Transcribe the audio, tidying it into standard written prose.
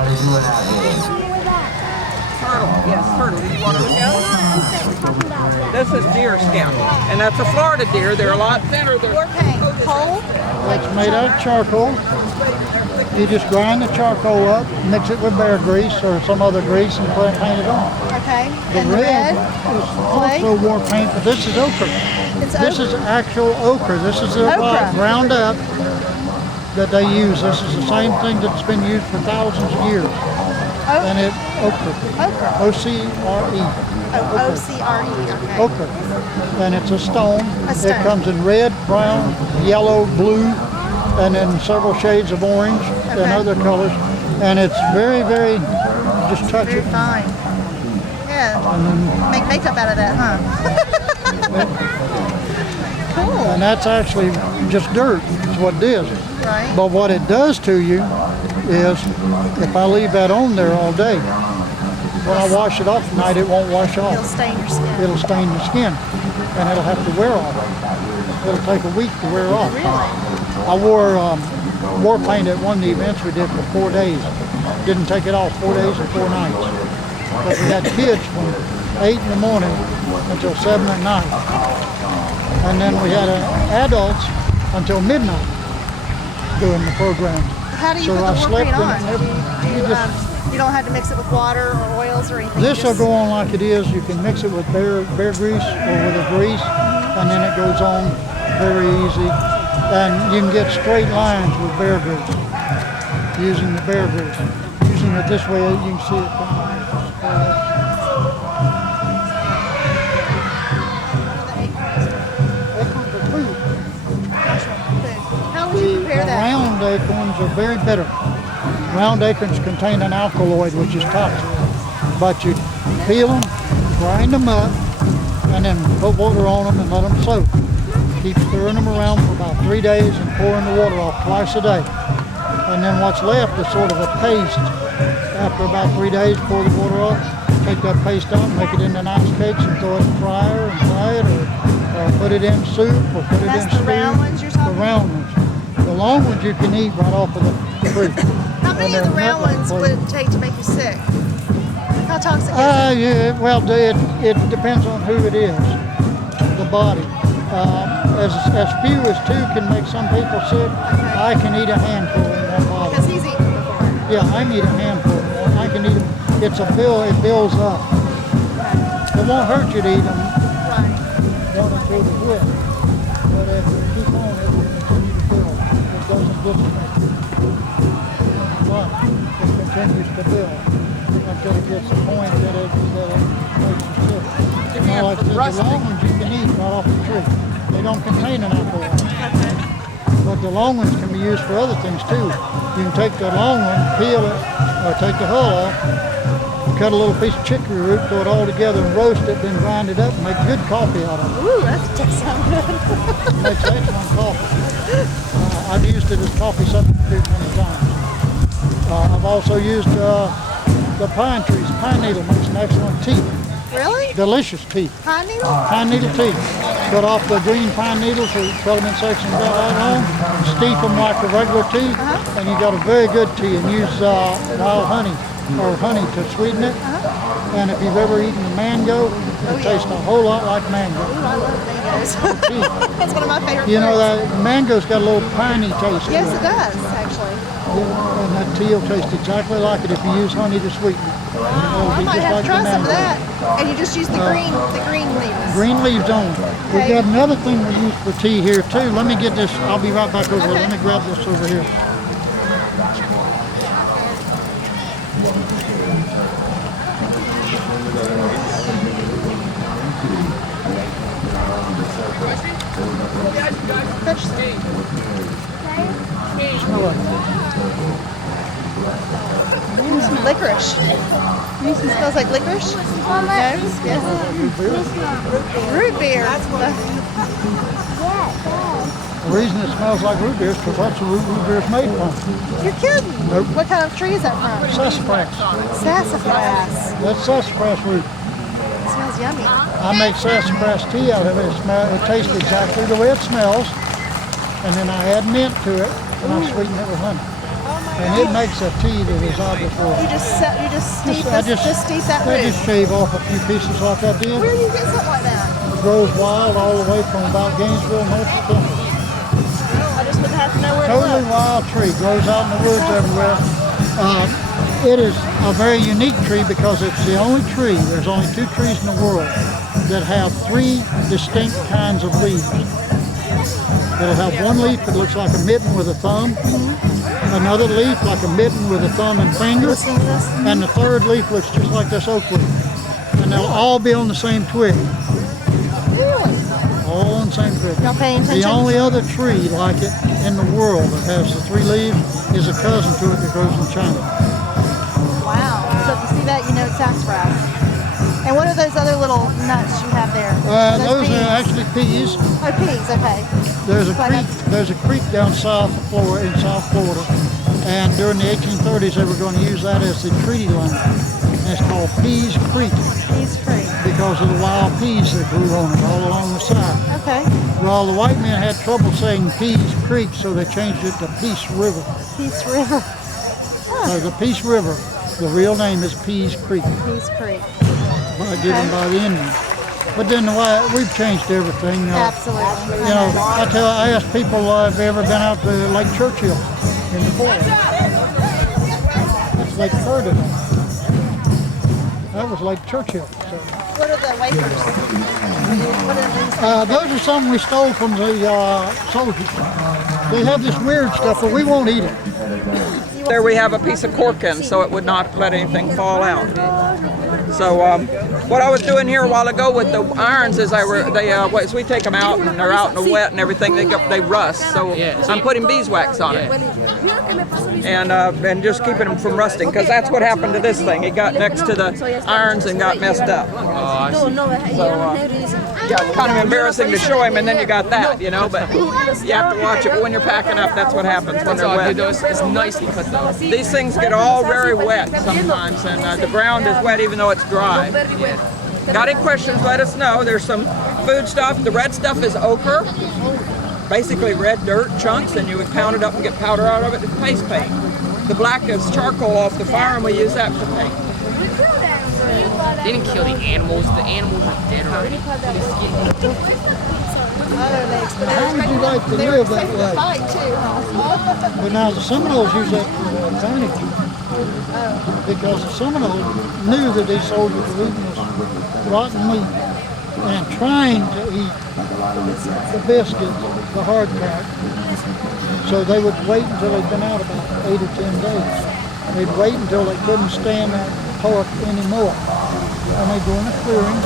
everybody doing out here? Turtle, yes, turtle. Do you want to look at it? This is deer skin, and that's a Florida deer. They're a lot thinner. War paint, coal? It's made out of charcoal. You just grind the charcoal up, mix it with bear grease or some other grease, and paint it on. Okay. The And red red? is also war paint, but this is ochre. This is actual ochre. This is Okra. ground up that they use. This is the same thing that's been used for thousands of years. And it ochre. Okra. O-C-R-E. Oh, O-C-R-E, okay. Ochre. And it's a stone. A stone. It comes in red, brown, yellow, blue, and then several shades of orange and other colors. And it's very, very, just touch Very it. fine. Yeah. Make makeup out of that, huh? Cool. And that's actually just dirt, is what it is. Right. But what it does to you is, if I leave that on there all day, when I wash it off tonight, it won't wash off. It'll stain your skin. It'll stain the skin, and it'll have to wear off. It'll take a week to wear off. Really? I wore war paint at one of the events we did for 4 days. Didn't take it off 4 days and 4 nights. But we had kids from 8 in the morning until 7 at night. And then we had adults until midnight doing the program. How do you So put I the war slept paint in on? it. You don't have to mix it with water or oils or anything? This will just- go on like it is. You can mix it with bear grease or with a grease, and then it goes on very easy. And you can get straight lines with bear grease, using the bear grease. Using it this way, you can see it. Acorns are food. How would you prepare that? Round acorns are very bitter. Round acorns contain an alkaloid which is toxic. But you peel them, grind them up, and then put water on them and let them soak. Keep stirring them around for about 3 days and pouring the water off twice a day. And then what's left is sort of a paste. After about 3 days, pour the water off, take that paste out, make it into nice cakes and throw it in the fryer and fry it, or put it in soup, or put it in That's stew. the round ones you're talking The round ones. The long ones you can eat right off of the tree. How many of the round ones would it take to make you sick? How toxic is it? Yeah, well, it depends on who it is, the body. As few as 2 can make some people sick. I can eat a handful in one bottle. Because he's eaten before. Yeah, I can eat a handful. I can eat them. It builds up. It won't hurt you to eat them Right. one until they quit. But if you keep on it, it will continue to build. It doesn't dissipate. But it continues to build until it gets to the point that it makes you sick. Now, like I said, the long ones you can eat right off the tree. They don't contain an alcohol. But the long ones can be used for other things too. You can take the long one, peel it, or take the hull off, cut a little piece of chicory root, throw it all together and roast it, then grind it up and make good coffee out of it. Ooh, that does sound good. It makes excellent coffee. I've used it as coffee substitute many times. I've also used the pine trees. Pine needle makes an excellent tea. Really? Delicious tea. Pine needle? Pine needle tea. Cut off the green pine needles, so you cut them in sections about that long, steep them like a regular tea, and you got a very good tea. And use wild honey or honey to sweeten it. And if you've ever eaten a mango, it tastes a whole lot like mango. Ooh, I love mangoes. That's one of my favorite You know fruits. that mango's got a little piney taste to Yes, it. it does, actually. Yeah, and that tea will taste exactly like it if you use honey to sweeten it. Wow, It'll I be might just have like to try the some of mango. that. And you just use the green leaves. Green leaves only. We've Okay. got another thing we use for tea here too. Let me get this. I'll be right back over. Okay. Let me grab this over here. Touch some. Smell it. Some licorice. It smells like licorice. No? Yes. Root beer. The reason it smells like root beer is because that's what root beer is made from. You're kidding. Nope. What kind of tree is that from? Sassafras. Sassafras. That's sassafras root. It smells yummy. I make sassafras tea out of it. It tastes exactly the way it smells. And then I add mint to it, and I sweeten it with honey. and it makes a tea that is out of this world. You just steep I just steep that I root. just shave off a few pieces like I did. Where do you get something like that? It grows wild all the way from about Gainesville north to Temple. I just would have to know where to Totally look. wild tree, grows out in the woods everywhere. It is a very unique tree because it's the only tree, there's only 2 trees in the world that have 3 distinct kinds of leaves. It'll have one leaf that looks like a mitten with a thumb, another leaf like a mitten with a thumb and finger, Listen to this. and the third leaf looks just like this oak leaf. And they'll all be on the same twig, Really? all on the same twig. Y'all paying attention? The only other tree like it in the world that has the 3 leaves is a cousin to it that grows in China. Wow. So if you see that, you know it's sassafras. And what are those other little nuts you have there? Those beans? are actually peas. Oh, peas. Okay. There's a creek down south of Florida, in South Florida, and during the 1830s they were going to use that as the treaty line. And it's called Peas Creek Peas free. because of the wild peas that grew on it all along the side. Okay. Well, the white men had trouble saying Peas Creek, so they changed it to Peace River. Peace River. So the Peace River, the real name is Peas Creek, Peace Creek. given by the Indians. But then we've changed everything. Absolutely. You know, I ask people if they've ever been out to Lake Churchill in the forest. That's Lake Ferdinand. That was Lake Churchill. So, What are the wafers? What are these? those are something we stole from the soldiers. They have this weird stuff, but we won't eat it. There we have a piece of cork in, so it would not let anything fall out. So what I was doing here a while ago with the irons is as we take them out and they're out in the wet and everything, they rust. So I'm putting beeswax on it and just keeping them from rusting, because that's what happened to this thing. It got next to the irons and got messed up. Yeah, kind of embarrassing to show him, and then you got that, you know. But you have to watch it. But when you're packing up, that's what happens when they're wet. It's nicely cut though. These things get all very wet sometimes, and the ground is wet even though it's dry. Got any questions, let us know. There's some food stuff. The red stuff is ochre, basically red dirt chunks, and you would pound it up and get powder out of it. It's paste paint. The black is charcoal off the fire, and we use that for paint. They didn't kill the animals. The animals are dead already. How would you like to live that way? Fight too, huh? But now the Seminoles use that for advantage. Because the Seminoles knew that these soldiers were eating this rotten meat and trying to eat the biscuits, the hard part. So they would wait until they'd been out about 8 or 10 days. They'd wait until they couldn't stand that pork anymore. And they'd go in a clearing